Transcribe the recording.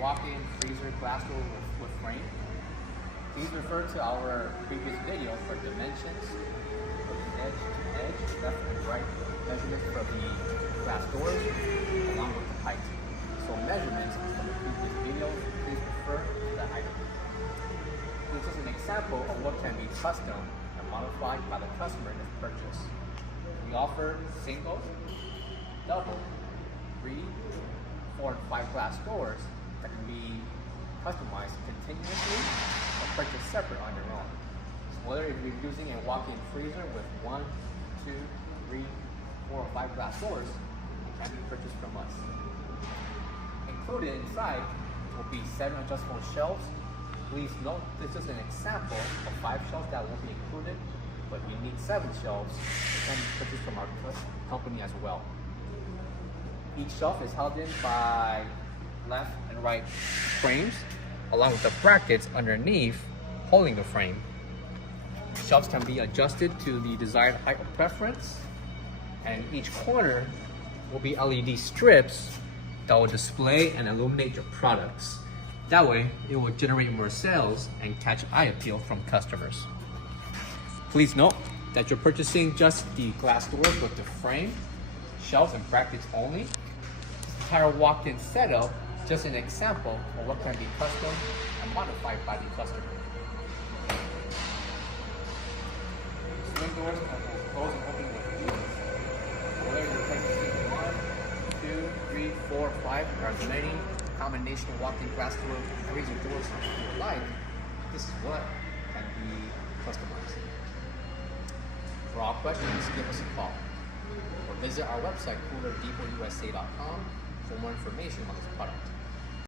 walk-in freezer glass door with frame, please refer to our previous video for dimensions, edge to edge, left and right measurements for the glass doors, along with the height. So measurements from the previous video, please refer to that item. This is an example of what can be custom and modified by the customer in this purchase. We offer single, double, 3, 4, and 5 glass doors that can be customized continuously or purchased separate on your own. So whether if you're using a walk-in freezer with 1, 2, 3, 4, or 5 glass doors, it can be purchased from us. Included inside will be 7 adjustable shelves. Please note this is an example of 5 shelves that will be included, but we need 7 shelves that can be purchased from our company as well. Each shelf is held in by left and right frames, along with the brackets underneath holding the frame. Shelves can be adjusted to the desired height of preference, and each corner will be LED strips that will display and illuminate your products. That way, it will generate more sales and catch eye appeal from customers. Please note that you're purchasing just the glass doors with the frame, shelves, and brackets only. This entire walk-in setup just an example of what can be custom and modified by the customer. Swing doors can close and open with ease. Whether you're purchasing 1, 2, 3, 4, 5, or as many combination of walk-in glass door freezer doors you like, this is what can be customized. For all questions, give us a call or visit our website, coolerdepotUSA.com, for more information on this product.